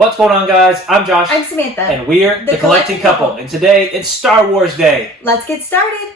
What's going on, guys? I'm Josh. I'm Samantha. And we're the Collecting Couple. And today, it's Star Wars Day. Let's get started.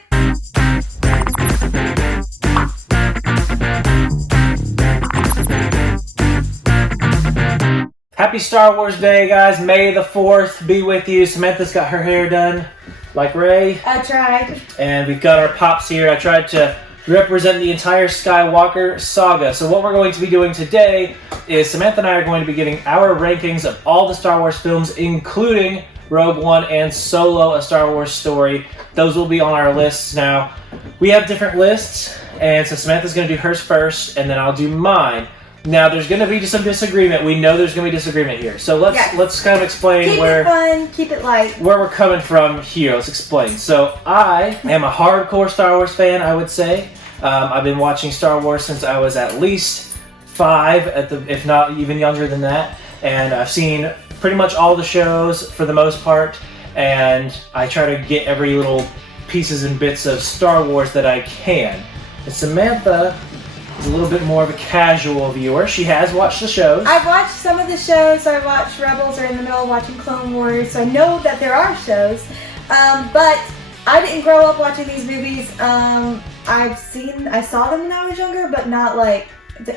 Happy Star Wars Day, guys. May the 4th be with you. Samantha's got her hair done like Ray. I tried. And we've got our pops here. I tried to represent the entire Skywalker saga. So what we're going to be doing today is Samantha and I are going to be giving our rankings of all the Star Wars films, including Rogue One and Solo, A Star Wars Story. Those will be on our lists now. We have different lists, and so Samantha's going to do hers first, and then I'll do mine. Now, there's going to be some disagreement. We know there's going to be disagreement here. So let's kind of explain keep it fun, keep it light. Where we're coming from here. Let's explain. So I am a hardcore Star Wars fan, I would say. I've been watching Star Wars since I was at least 5, if not even younger than that. And I've seen pretty much all the shows for the most part. And I try to get every little pieces and bits of Star Wars that I can. And Samantha is a little bit more of a casual viewer. She has watched the shows. I've watched some of the shows. I watched Rebels, or in the middle of watching Clone Wars, so I know that there are shows. But I didn't grow up watching these movies. I saw them when I was younger, but not like,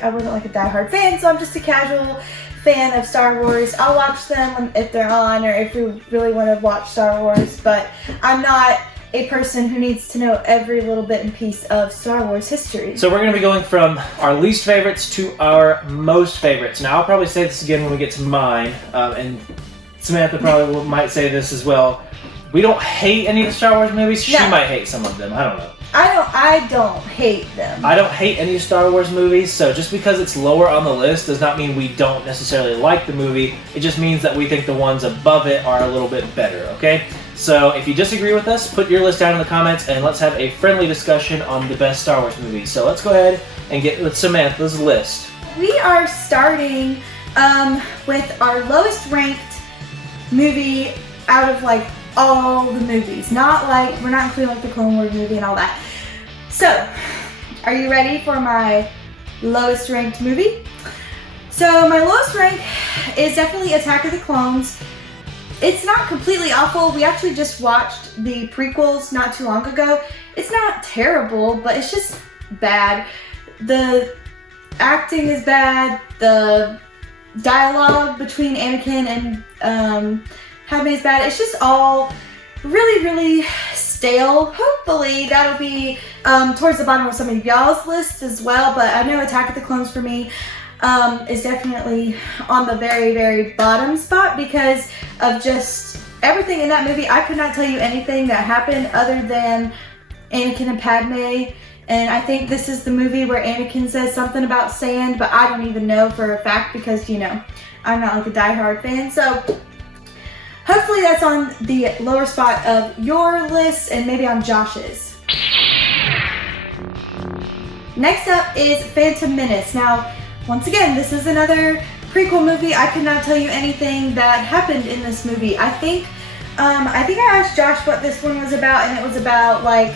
I wasn't like a diehard fan, so I'm just a casual fan of Star Wars. I'll watch them if they're on, or if we really want to watch Star Wars, but I'm not a person who needs to know every little bit and piece of Star Wars history. So we're going to be going from our least favorites to our most favorites. Now, I'll probably say this again when we get to mine, and Samantha probably might say this as well. We don't hate any of the Star Wars movies. She might hate some of them. I don't know. I don't hate them. I don't hate any Star Wars movies, so just because it's lower on the list does not mean we don't necessarily like the movie. It just means that we think the ones above it are a little bit better, okay? So if you disagree with us, put your list down in the comments and let's have a friendly discussion on the best Star Wars movies. So let's go ahead and get with Samantha's list. We are starting with our lowest ranked movie out of like all the movies. Not like, we're not including like the Clone Wars movie and all that. So, are you ready for my lowest ranked movie? So my lowest rank is definitely Attack of the Clones. It's not completely awful. We actually just watched the prequels not too long ago. It's not terrible, but it's just bad. The acting is bad. The dialogue between Anakin and Padme is bad. It's just all really, really stale. Hopefully that'll be towards the bottom of some of y'all's lists as well, but I know Attack of the Clones for me is definitely on the very, very bottom spot because of just everything in that movie. I could not tell you anything that happened other than Anakin and Padme, and I think this is the movie where Anakin says something about sand, but I don't even know for a fact because, you know, I'm not like a diehard fan, so hopefully that's on the lower spot of your list and maybe on Josh's. Next up is Phantom Menace. Now, once again, this is another prequel movie. I could not tell you anything that happened in this movie. I think I asked Josh what this one was about, and it was about like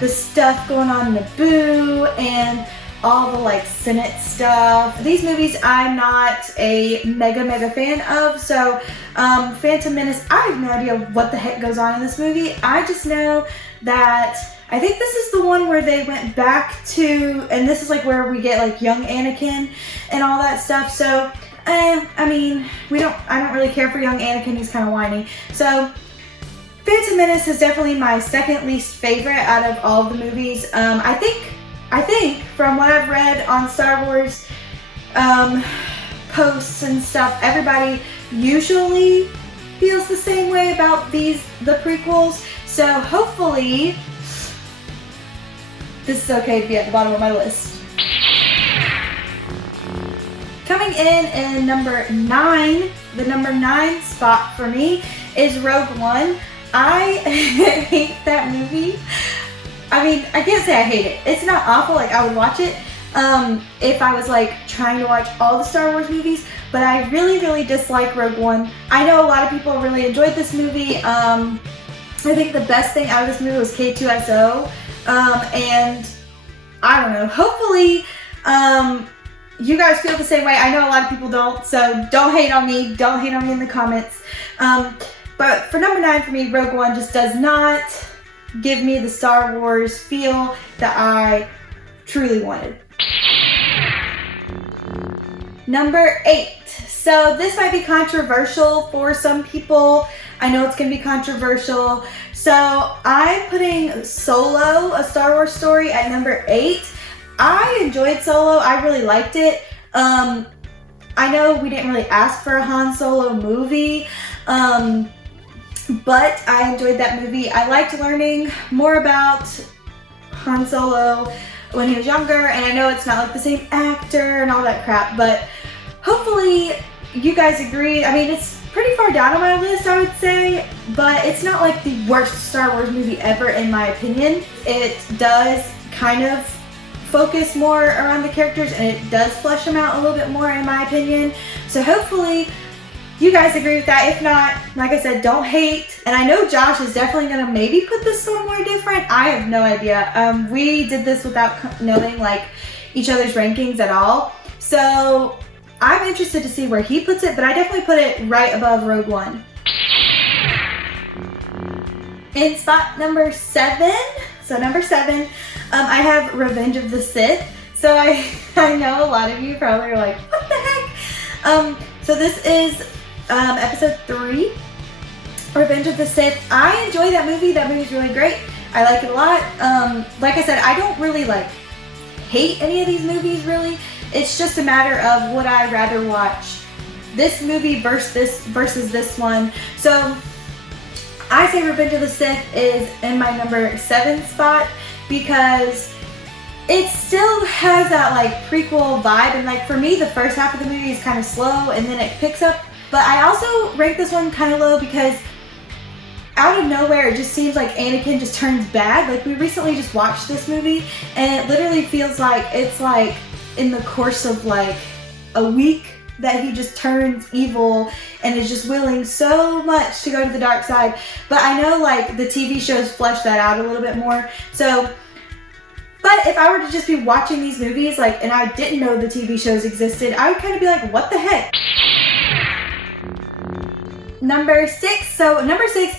the stuff going on in Naboo and all the like Senate stuff. These movies I'm not a mega fan of, so Phantom Menace, I have no idea what the heck goes on in this movie. I just know that I think this is the one where they went back to, and this is like where we get like young Anakin and all that stuff, so I mean, I don't really care for young Anakin, he's kind of whiny. So Phantom Menace is definitely my second least favorite out of all of the movies. I think from what I've read on Star Wars posts and stuff, everybody usually feels the same way about the prequels. So hopefully this is okay to be at the bottom of my list. Coming in number 9, the number 9 spot for me is Rogue One. I hate that movie. I mean, I can't say I hate it. It's not awful, like I would watch it if I was like trying to watch all the Star Wars movies, but I really, really dislike Rogue One. I know a lot of people really enjoyed this movie. I think the best thing out of this movie was K2SO, and I don't know, hopefully you guys feel the same way. I know a lot of people don't, so don't hate on me. Don't hate on me in the comments. But for number 9 for me, Rogue One just does not give me the Star Wars feel that I truly wanted. Number 8. So this might be controversial for some people. I know it's going to be controversial. So I'm putting Solo, a Star Wars story, at number 8. I enjoyed Solo. I really liked it. I know we didn't really ask for a Han Solo movie, but I enjoyed that movie. I liked learning more about Han Solo when he was younger, and I know it's not like the same actor and all that crap, but hopefully you guys agree. I mean, it's pretty far down on my list, I would say, but it's not like the worst Star Wars movie ever in my opinion. It does kind of focus more around the characters, and it does flesh them out a little bit more in my opinion. So hopefully you guys agree with that. If not, like I said, don't hate. And I know Josh is definitely gonna maybe put this somewhere different. I have no idea. We did this without knowing like each other's rankings at all. So I'm interested to see where he puts it, but I definitely put it right above Rogue One. In spot number 7, so number 7, I have Revenge of the Sith. So I know a lot of you probably are like, what the heck? So this is episode 3, Revenge of the Sith. I enjoy that movie. That movie's really great. I like it a lot. Like I said, I don't really like hate any of these movies really. It's just a matter of would I rather watch this movie versus this one. So I say Revenge of the Sith is in my number 7 spot because it still has that like prequel vibe, and like for me the first half of the movie is kind of slow and then it picks up. But I also rank this one kind of low because out of nowhere it just seems like Anakin just turns bad. Like we recently just watched this movie and it literally feels like it's like in the course of like a week that he just turns evil and is just willing so much to go to the dark side. But I know like the TV shows flesh that out a little bit more. So, but if I were to just be watching these movies like and I didn't know the TV shows existed, I would kind of be like, what the heck? Number 6. So number 6,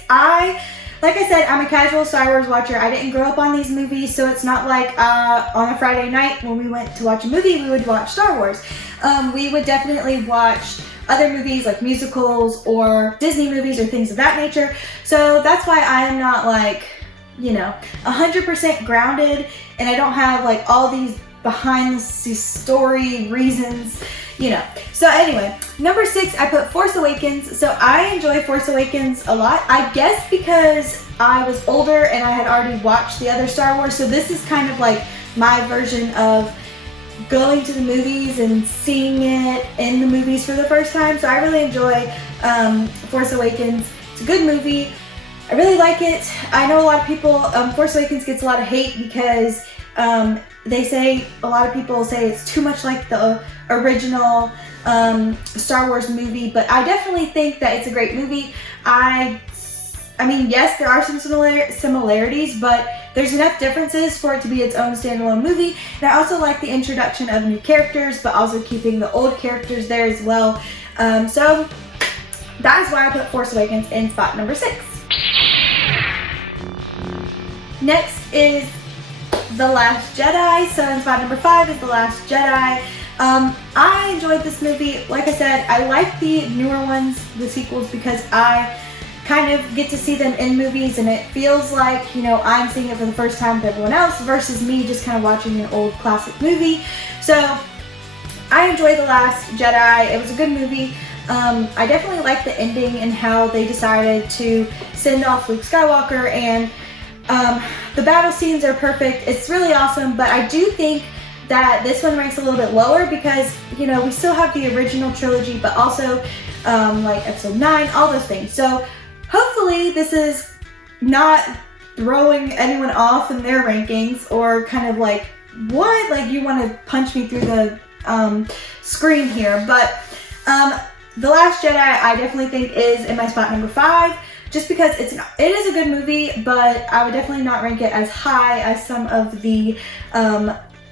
like I said, I'm a casual Star Wars watcher. I didn't grow up on these movies, so it's not like on a Friday night when we went to watch a movie, we would watch Star Wars. We would definitely watch other movies like musicals or Disney movies or things of that nature. So that's why I am not like, 100% grounded, and I don't have like all these behind the story reasons, So anyway, number 6, I put Force Awakens. So I enjoy Force Awakens a lot. I guess because I was older and I had already watched the other Star Wars. So this is kind of like my version of going to the movies and seeing it in the movies for the first time. So I really enjoy Force Awakens. It's a good movie. I really like it. I know a lot of people, Force Awakens gets a lot of hate because they say, a lot of people say it's too much like the original Star Wars movie, but I definitely think that it's a great movie. I mean, yes, there are some similarities, but there's enough differences for it to be its own standalone movie. And I also like the introduction of new characters, but also keeping the old characters there as well. So that is why I put Force Awakens in spot number 6. Next is The Last Jedi. So in spot number 5 is The Last Jedi. I enjoyed this movie. Like I said, I like the newer ones, the sequels, because I kind of get to see them in movies and it feels like, I'm seeing it for the first time with everyone else versus me just kind of watching an old classic movie. So I enjoyed The Last Jedi. It was a good movie. I definitely liked the ending and how they decided to send off Luke Skywalker, and the battle scenes are perfect. It's really awesome, but I do think that this one ranks a little bit lower because, we still have the original trilogy, but also like episode 9, all those things. So hopefully this is not throwing anyone off in their rankings or kind of like, what? Like you want to punch me through the screen here. But The Last Jedi I definitely think is in my spot number 5. Just because it is a good movie, but I would definitely not rank it as high as some of the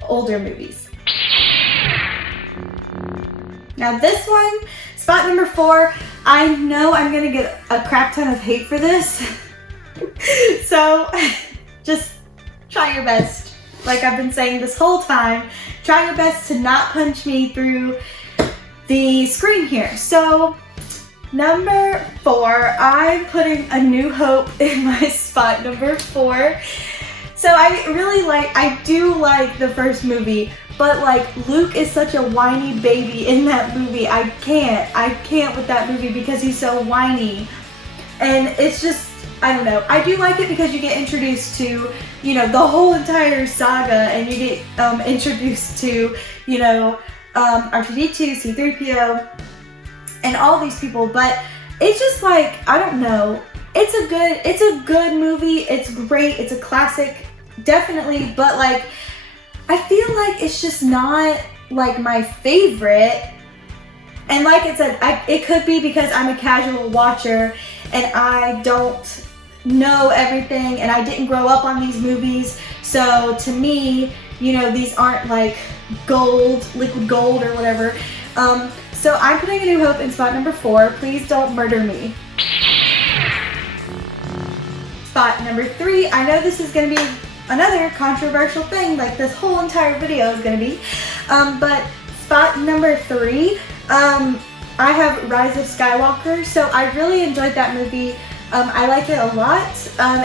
older movies. Now this one, spot number 4, I know I'm gonna get a crap ton of hate for this. So just try your best. Like I've been saying this whole time, try your best to not punch me through the screen here. So number 4, I'm putting A New Hope in my spot number 4. So I do like the first movie, but like Luke is such a whiny baby in that movie. I can't with that movie because he's so whiny. And it's just, I don't know. I do like it because you get introduced to, you know, the whole entire saga, and you get introduced to, you know, R2-D2, C-3PO, and all these people. But it's just like, I don't know. It's a good movie. It's great. It's a classic, definitely. But like, I feel like it's just not like my favorite. And like I said, it could be because I'm a casual watcher and I don't know everything and I didn't grow up on these movies. So to me, you know, these aren't like gold, liquid gold or whatever. So I'm putting A New Hope in spot number 4. Please don't murder me. Spot number 3. I know this is going to be another controversial thing, like this whole entire video is going to be. But spot number 3, I have Rise of Skywalker. So I really enjoyed that movie. I like it a lot.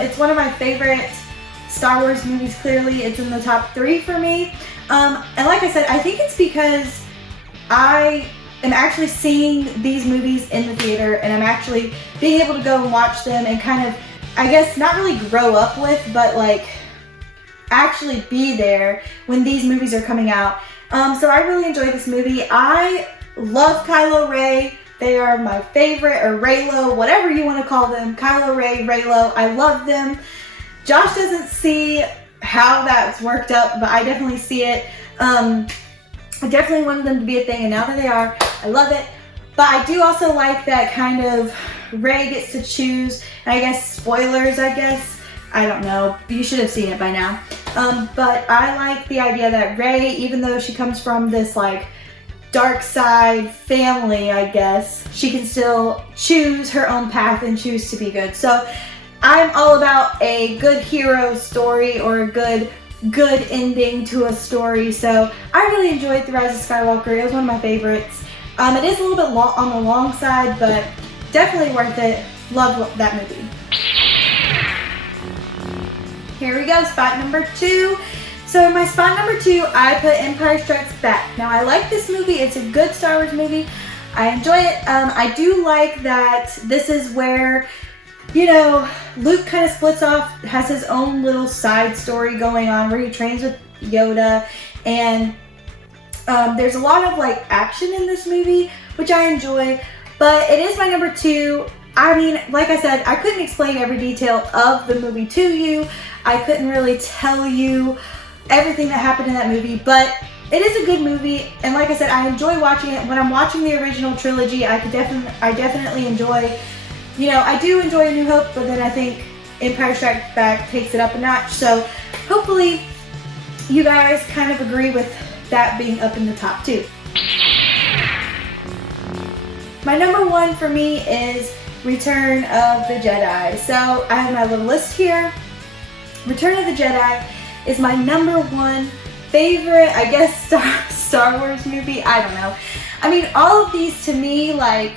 It's one of my favorite Star Wars movies, clearly. It's in the top 3 for me. And like I said, I think it's because I am actually seeing these movies in the theater and I'm actually being able to go and watch them and kind of, I guess, not really grow up with, but like actually be there when these movies are coming out. So I really enjoyed this movie. I love Kylo Ren. They are my favorite, or Reylo, whatever you want to call them. Kylo Ren, Reylo, I love them. Josh doesn't see how that's worked up, but I definitely see it. I definitely wanted them to be a thing, and now that they are, I love it. But I do also like that kind of Rey gets to choose, and I guess spoilers, I guess. I don't know. You should have seen it by now. But I like the idea that Rey, even though she comes from this like dark side family, I guess, she can still choose her own path and choose to be good. So I'm all about a good hero story or a good ending to a story. So I really enjoyed The Rise of Skywalker. It was one of my favorites. It is a little bit on the long side, but definitely worth it. Love that movie. Here we go, spot number 2. So in my spot number 2, I put Empire Strikes Back. Now I like this movie. It's a good Star Wars movie. I enjoy it. I do like that this is where, you know, Luke kind of splits off, has his own little side story going on where he trains with Yoda, and there's a lot of like action in this movie, which I enjoy, but it is my number 2. I mean, like I said, I couldn't explain every detail of the movie to you. I couldn't really tell you everything that happened in that movie, but it is a good movie, and like I said, I enjoy watching it. When I'm watching the original trilogy, I definitely enjoy, you know, I do enjoy A New Hope, but then I think Empire Strikes Back takes it up a notch. So hopefully you guys kind of agree with that being up in the top 2. My number 1 for me is Return of the Jedi. So I have my little list here. Return of the Jedi is my number 1 favorite, I guess, Star Wars movie. I don't know. I mean, all of these to me, like,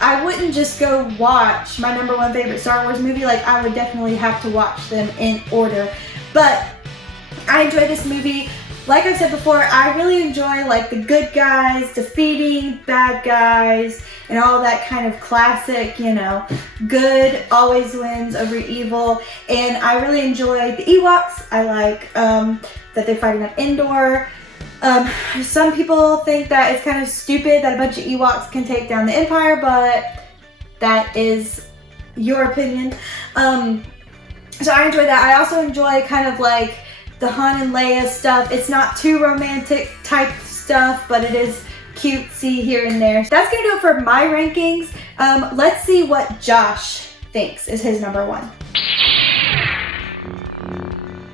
I wouldn't just go watch my number 1 favorite Star Wars movie. Like, I would definitely have to watch them in order. But I enjoy this movie. Like I said before, I really enjoy like the good guys defeating bad guys and all that kind of classic, you know, good always wins over evil. And I really enjoy the Ewoks. I like that they're fighting on Endor. Some people think that it's kind of stupid that a bunch of Ewoks can take down the Empire, but that is your opinion. So I enjoy that. I also enjoy kind of like the Han and Leia stuff. It's not too romantic type stuff, but it is cutesy here and there. That's gonna do it for my rankings. Let's see what Josh thinks is his number 1.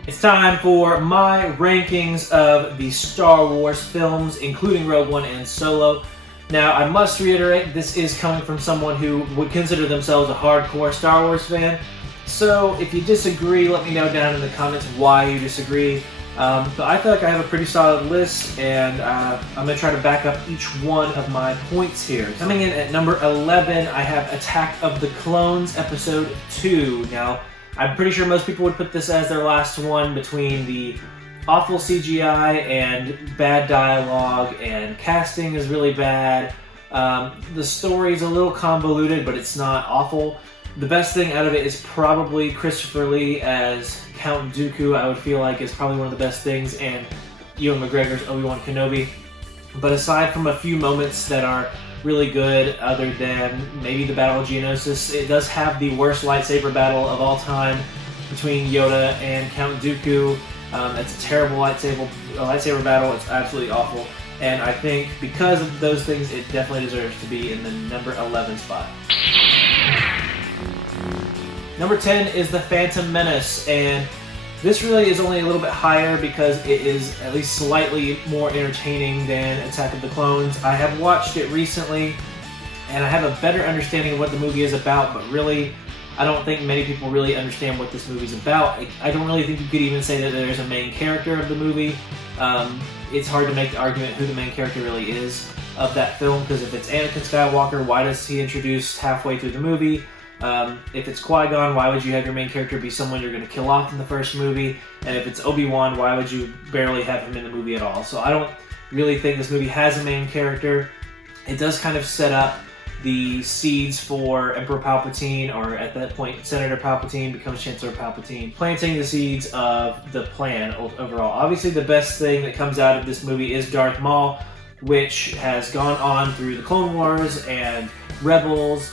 It's time for my rankings of the Star Wars films, including Rogue One and Solo. Now, I must reiterate, this is coming from someone who would consider themselves a hardcore Star Wars fan. So, if you disagree, let me know down in the comments why you disagree. But I feel like I have a pretty solid list, and I'm going to try to back up each one of my points here. Coming in at number 11, I have Attack of the Clones, Episode 2. Now, I'm pretty sure most people would put this as their last one, between the awful CGI and bad dialogue, and casting is really bad. The story's a little convoluted, but it's not awful. The best thing out of it is probably Christopher Lee as Count Dooku. I would feel like is probably one of the best things, and Ewan McGregor's Obi-Wan Kenobi. But aside from a few moments that are really good, other than maybe the Battle of Geonosis, it does have the worst lightsaber battle of all time between Yoda and Count Dooku. It's a terrible lightsaber battle. It's absolutely awful. And I think because of those things, it definitely deserves to be in the number 11 spot. Number 10 is The Phantom Menace, and this really is only a little bit higher because it is at least slightly more entertaining than Attack of the Clones. I have watched it recently, and I have a better understanding of what the movie is about, but really, I don't think many people really understand what this movie's about. I don't really think you could even say that there's a main character of the movie. It's hard to make the argument who the main character really is of that film, because if it's Anakin Skywalker, why does he introduced halfway through the movie? If it's Qui-Gon, why would you have your main character be someone you're going to kill off in the first movie? And if it's Obi-Wan, why would you barely have him in the movie at all? So I don't really think this movie has a main character. It does kind of set up the seeds for Emperor Palpatine, or at that point, Senator Palpatine becomes Chancellor Palpatine, planting the seeds of the plan overall. Obviously, the best thing that comes out of this movie is Darth Maul, which has gone on through the Clone Wars and Rebels,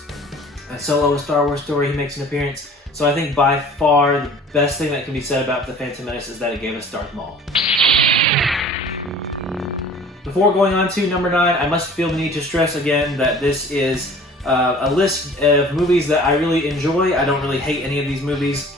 and Solo, A Star Wars Story, he makes an appearance. So I think by far the best thing that can be said about The Phantom Menace is that it gave us Darth Maul. Before going on to number 9, I must feel the need to stress again that this is a list of movies that I really enjoy. I don't really hate any of these movies.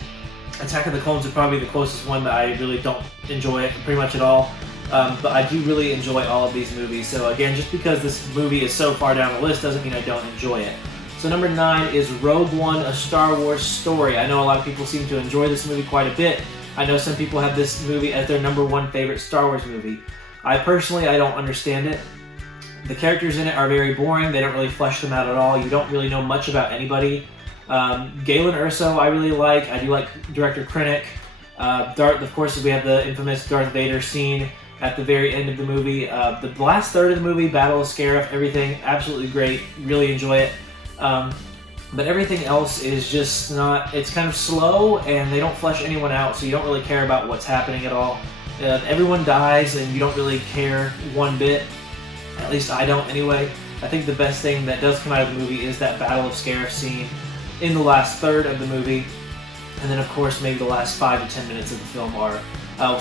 Attack of the Clones is probably the closest one that I really don't enjoy it pretty much at all. But I do really enjoy all of these movies. So again, just because this movie is so far down the list doesn't mean I don't enjoy it. So number 9 is Rogue One, A Star Wars Story. I know a lot of people seem to enjoy this movie quite a bit. I know some people have this movie as their number 1 favorite Star Wars movie. I don't understand it. The characters in it are very boring. They don't really flesh them out at all. You don't really know much about anybody. Galen Erso I really like. I do like director Krennic. Of course, we have the infamous Darth Vader scene at the very end of the movie. The last third of the movie, Battle of Scarif, everything absolutely great. Really enjoy it. But everything else is just not, it's kind of slow, and they don't flesh anyone out, so you don't really care about what's happening at all. Everyone dies, and you don't really care one bit. At least I don't anyway. I think the best thing that does come out of the movie is that Battle of Scarif scene in the last third of the movie. And then, of course, maybe the last 5 to 10 minutes of the film are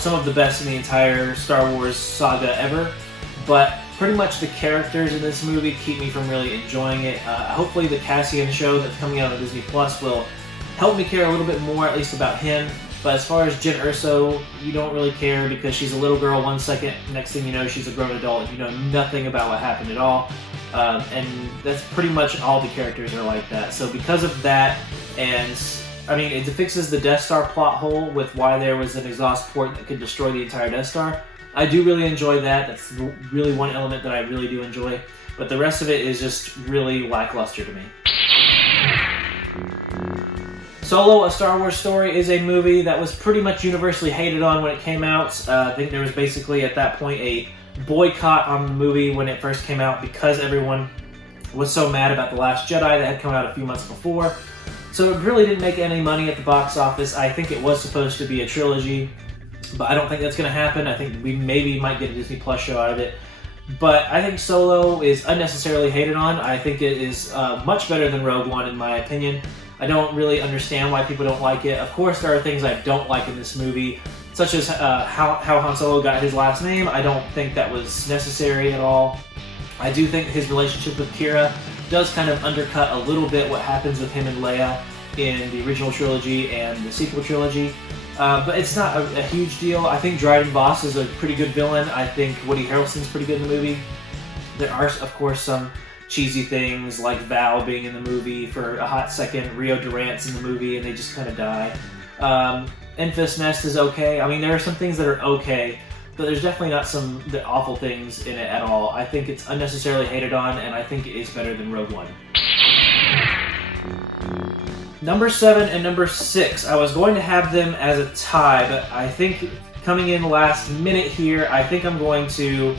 some of the best in the entire Star Wars saga ever. But pretty much the characters in this movie keep me from really enjoying it. Hopefully the Cassian show that's coming out on Disney Plus will help me care a little bit more, at least about him. But as far as Jyn Erso, you don't really care because she's a little girl 1 second, next thing you know she's a grown adult, and you know nothing about what happened at all. And that's pretty much all the characters are like that. So because of that, and I mean, it fixes the Death Star plot hole with why there was an exhaust port that could destroy the entire Death Star. I do really enjoy that. That's really one element that I really do enjoy. But the rest of it is just really lackluster to me. Solo, A Star Wars Story is a movie that was pretty much universally hated on when it came out. I think there was basically at that point a boycott on the movie when it first came out because everyone was so mad about The Last Jedi that had come out a few months before. So it really didn't make any money at the box office. I think it was supposed to be a trilogy, but I don't think that's going to happen. I think we maybe might get a Disney Plus show out of it. But I think Solo is unnecessarily hated on. I think it is much better than Rogue One in my opinion. I don't really understand why people don't like it. Of course, there are things I don't like in this movie, such as how Han Solo got his last name. I don't think that was necessary at all. I do think his relationship with Qi'ra does kind of undercut a little bit what happens with him and Leia, in the original trilogy and the sequel trilogy. But it's not a huge deal. I think Dryden Voss is a pretty good villain. I think Woody Harrelson's pretty good in the movie. There are, of course, some cheesy things like Val being in the movie for a hot second, Rio Durant's in the movie, and they just kind of die. Enfys Nest is okay. I mean, there are some things that are okay, but there's definitely not some awful things in it at all. I think it's unnecessarily hated on, and I think it is better than Rogue One. Number 7 and number 6. I was going to have them as a tie, but I think coming in last minute here, I think I'm going to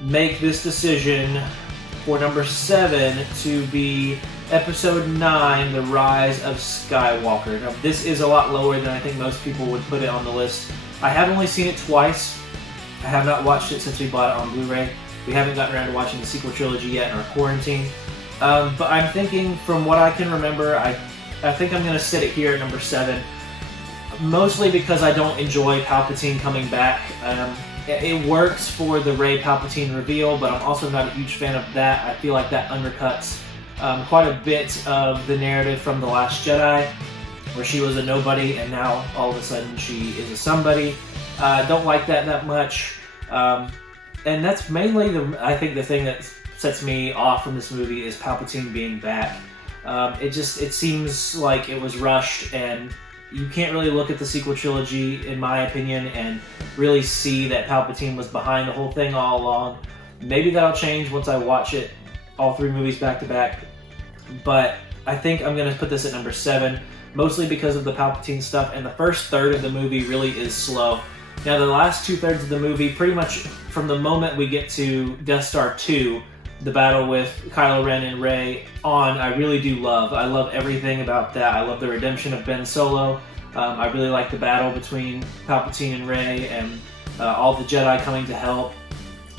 make this decision for number 7 to be Episode 9, The Rise of Skywalker. Now, this is a lot lower than I think most people would put it on the list. I have only seen it twice. I have not watched it since we bought it on Blu-ray. We haven't gotten around to watching the sequel trilogy yet in our quarantine. But I'm thinking, from what I can remember, I think I'm going to sit it here at number 7. Mostly because I don't enjoy Palpatine coming back. It works for the Rey Palpatine reveal, but I'm also not a huge fan of that. I feel like that undercuts quite a bit of the narrative from The Last Jedi, where she was a nobody and now all of a sudden she is a somebody. Don't like that much. And that's mainly, I think, the thing that sets me off from this movie is Palpatine being back. It seems like it was rushed, and you can't really look at the sequel trilogy, in my opinion, and really see that Palpatine was behind the whole thing all along. Maybe that'll change once I watch it, all 3 movies back to back. But I think I'm going to put this at number 7, mostly because of the Palpatine stuff, and the first third of the movie really is slow. Now, the last 2/3 of the movie, pretty much from the moment we get to Death Star 2, the battle with Kylo Ren and Rey on, I really do love. I love everything about that. I love the redemption of Ben Solo. I really like the battle between Palpatine and Rey, and all the Jedi coming to help.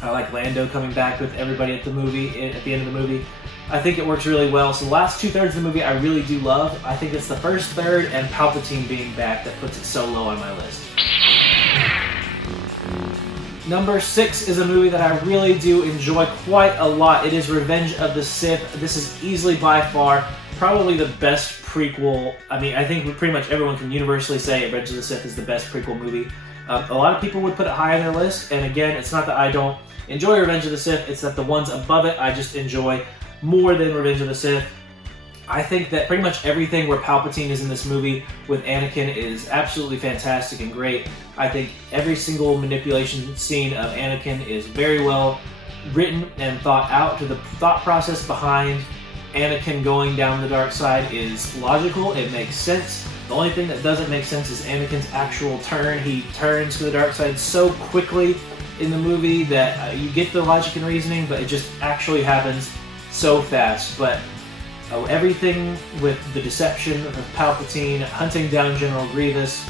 I like Lando coming back with everybody at the end of the movie. I think it works really well. So the last 2/3 of the movie I really do love. I think it's the first third and Palpatine being back that puts it so low on my list. Number 6 is a movie that I really do enjoy quite a lot. It is Revenge of the Sith. This is easily, by far, probably the best prequel. I mean, I think pretty much everyone can universally say Revenge of the Sith is the best prequel movie. A lot of people would put it high on their list, and again, it's not that I don't enjoy Revenge of the Sith, it's that the ones above it I just enjoy more than Revenge of the Sith. I think that pretty much everything where Palpatine is in this movie with Anakin is absolutely fantastic and great. I think every single manipulation scene of Anakin is very well written and thought out. To the thought process behind Anakin going down the dark side is logical, it makes sense. The only thing that doesn't make sense is Anakin's actual turn. He turns to the dark side so quickly in the movie that you get the logic and reasoning, but it just actually happens so fast. But everything with the deception of Palpatine, hunting down General Grievous,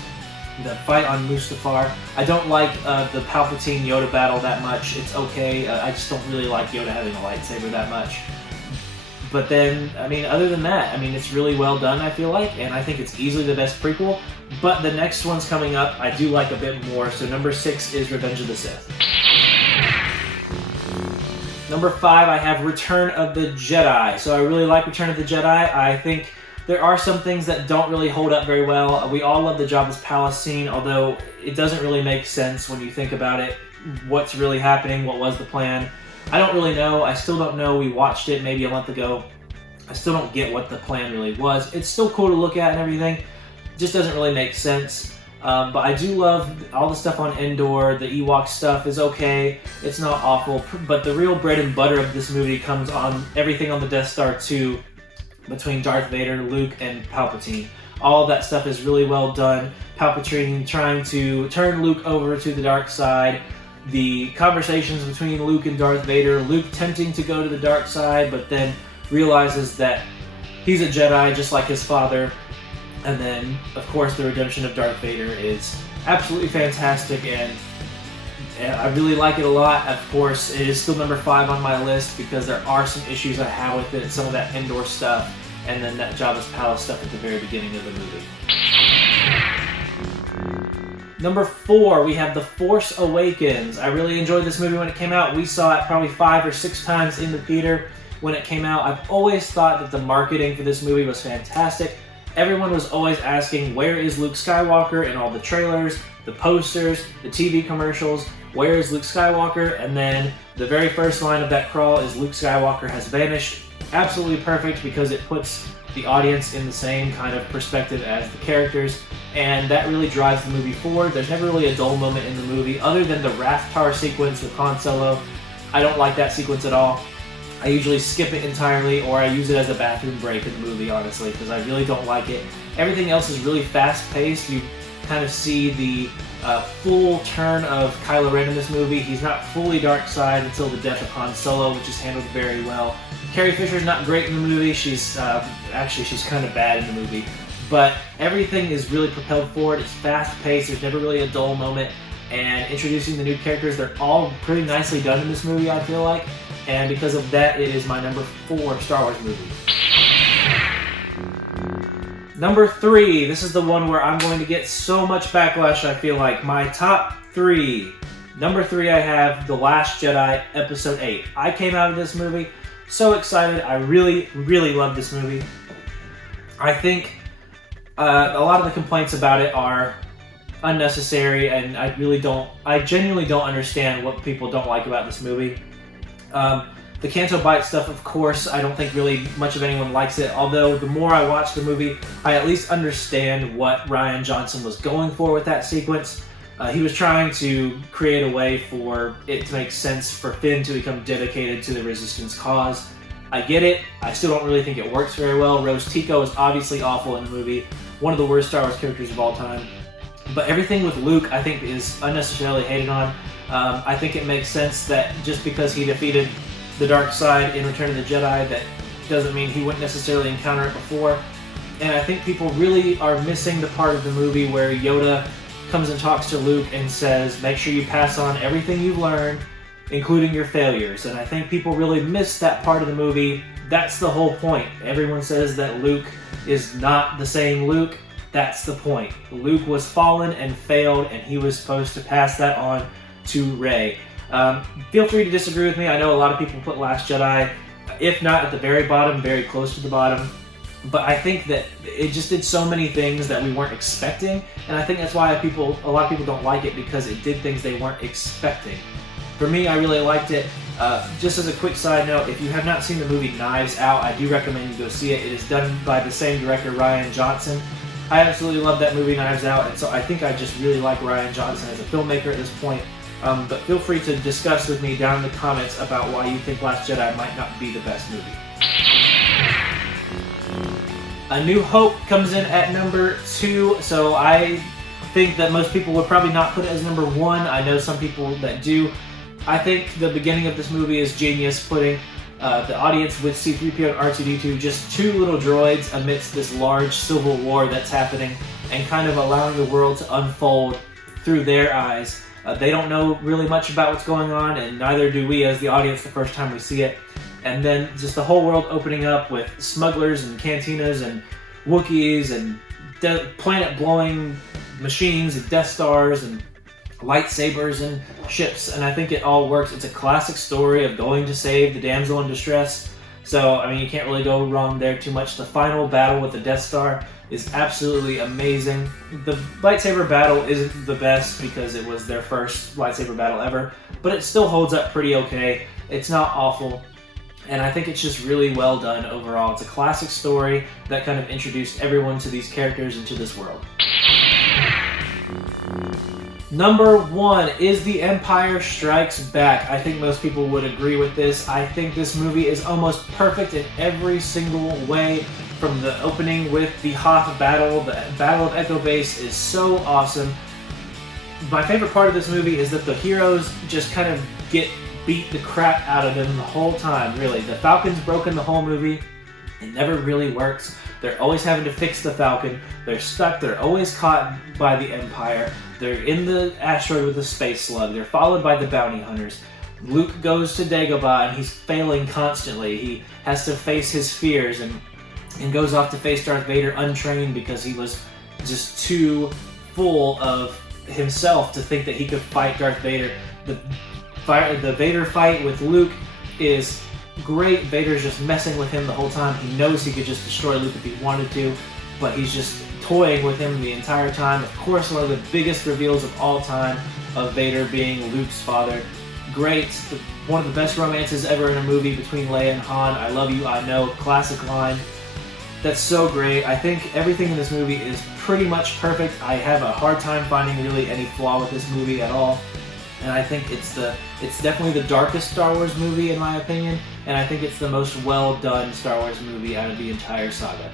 the fight on Mustafar. I don't like the Palpatine Yoda battle that much. It's okay. I just don't really like Yoda having a lightsaber that much. But then, I mean, other than that, I mean, it's really well done, I feel like, and I think it's easily the best prequel. But the next one's coming up, I do like a bit more. So number 6 is Revenge of the Sith. Number 5, I have Return of the Jedi. So I really like Return of the Jedi. I think there are some things that don't really hold up very well. We all love the Jabba's Palace scene, although it doesn't really make sense when you think about it. What's really happening? What was the plan? I don't really know. I still don't know. We watched it maybe a month ago. I still don't get what the plan really was. It's still cool to look at and everything. It just doesn't really make sense. But I do love all the stuff on Endor. The Ewok stuff is okay. It's not awful. But the real bread and butter of this movie comes on everything on the Death Star 2 between Darth Vader, Luke, and Palpatine. All of that stuff is really well done. Palpatine trying to turn Luke over to the dark side. The conversations between Luke and Darth Vader. Luke tempting to go to the dark side, but then realizes that he's a Jedi just like his father. And then, of course, the redemption of Darth Vader is absolutely fantastic, and I really like it a lot. Of course, it is still number 5 on my list because there are some issues I have with it, some of that Endor stuff, and then that Jabba's Palace stuff at the very beginning of the movie. Number 4, we have The Force Awakens. I really enjoyed this movie when it came out. We saw it probably 5 or 6 times in the theater when it came out. I've always thought that the marketing for this movie was fantastic. everyone was always asking, where is Luke Skywalker in all the trailers, the posters, the TV commercials? Where is Luke Skywalker? And then the very first line of that crawl is Luke Skywalker has vanished. Absolutely perfect because it puts the audience in the same kind of perspective as the characters, and that really drives the movie forward. There's never really a dull moment in the movie other than the Wrath Tower sequence with Han Solo. I don't like that sequence at all. I usually skip it entirely, or I use it as a bathroom break in the movie, honestly, because I really don't like it. Everything else is really fast-paced. You kind of see the full turn of Kylo Ren in this movie. He's not fully dark side until the death of Han Solo, which is handled very well. Carrie Fisher's not great in the movie. She's kind of bad in the movie. But everything is really propelled forward. It's fast-paced. There's never really a dull moment. And introducing the new characters, they're all pretty nicely done in this movie, I feel like. And because of that, it is my number 4 Star Wars movie. Number 3, this is the one where I'm going to get so much backlash, I feel like. My top 3. Number 3, I have The Last Jedi, Episode 8. I came out of this movie so excited. I really, really love this movie. I think a lot of the complaints about it are unnecessary, and I genuinely don't understand what people don't like about this movie. The Canto Bight stuff, of course, I don't think really much of anyone likes it, although the more I watch the movie, I at least understand what Rian Johnson was going for with that sequence. He was trying to create a way for it to make sense for Finn to become dedicated to the Resistance cause. I get it. I still don't really think it works very well. Rose Tico is obviously awful in the movie, one of the worst Star Wars characters of all time. But everything with Luke, I think, is unnecessarily hated on. I think it makes sense that just because he defeated the dark side in Return of the Jedi, that doesn't mean he wouldn't necessarily encounter it before. And I think people really are missing the part of the movie where Yoda comes and talks to Luke and says, make sure you pass on everything you've learned, including your failures. And I think people really miss that part of the movie. That's the whole point. Everyone says that Luke is not the same Luke. That's the point. Luke was fallen and failed, and he was supposed to pass that on to Rey. Feel free to disagree with me. I know a lot of people put Last Jedi, if not at the very bottom, very close to the bottom. But I think that it just did so many things that we weren't expecting, and I think that's why a lot of people don't like it, because it did things they weren't expecting. For me, I really liked it. Just as a quick side note, if you have not seen the movie Knives Out, I do recommend you go see it. It is done by the same director, Rian Johnson. I absolutely love that movie, Knives Out, and so I think I just really like Rian Johnson as a filmmaker at this point. But feel free to discuss with me down in the comments about why you think Last Jedi might not be the best movie. A New Hope comes in at number 2, so I think that most people would probably not put it as number 1. I know some people that do. I think the beginning of this movie is genius, putting the audience with C-3PO and R2-D2, just two little droids amidst this large civil war that's happening, and kind of allowing the world to unfold through their eyes. They don't know really much about what's going on, and neither do we as the audience the first time we see it. And then just the whole world opening up with smugglers and cantinas and Wookiees and planet-blowing machines and Death Stars and lightsabers and ships, and I think it all works. It's a classic story of going to save the damsel in distress. So, I mean, you can't really go wrong there too much. The final battle with the Death Star is absolutely amazing. The lightsaber battle isn't the best because it was their first lightsaber battle ever, but it still holds up pretty okay. It's not awful, and I think it's just really well done overall. It's a classic story that kind of introduced everyone to these characters and to this world. Number 1 is The Empire Strikes Back. I think most people would agree with this. I think this movie is almost perfect in every single way. From the opening with the Hoth battle, the Battle of Echo Base is so awesome. My favorite part of this movie is that the heroes just kind of get beat the crap out of them the whole time, really. The Falcon's broken the whole movie. It never really works. They're always having to fix the Falcon. They're stuck. They're always caught by the Empire. They're in the asteroid with the space slug. They're followed by the bounty hunters. Luke goes to Dagobah and he's failing constantly. He has to face his fears and goes off to face Darth Vader untrained because he was just too full of himself to think that he could fight Darth Vader. The Vader fight with Luke is great. Vader's just messing with him the whole time. He knows he could just destroy Luke if he wanted to. but he's just toying with him the entire time. Of course, one of the biggest reveals of all time of Vader being Luke's father. Great, one of the best romances ever in a movie between Leia and Han. I love you, I know, classic line. That's so great. I think everything in this movie is pretty much perfect. I have a hard time finding really any flaw with this movie at all. And I think it's definitely the darkest Star Wars movie in my opinion, and I think it's the most well done Star Wars movie out of the entire saga.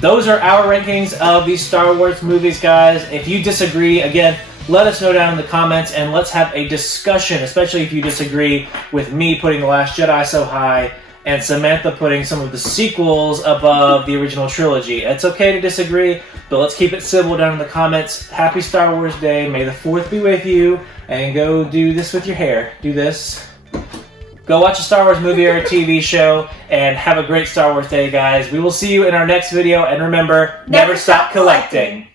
Those are our rankings of these Star Wars movies, guys. If you disagree, again, let us know down in the comments and let's have a discussion, especially if you disagree with me putting The Last Jedi so high and Samantha putting some of the sequels above the original trilogy. It's okay to disagree, but let's keep it civil down in the comments. Happy Star Wars Day. May the 4th be with you. And go do this with your hair. Do this. Go watch a Star Wars movie or a TV show, and have a great Star Wars Day, guys. We will see you in our next video, and remember, never stop collecting.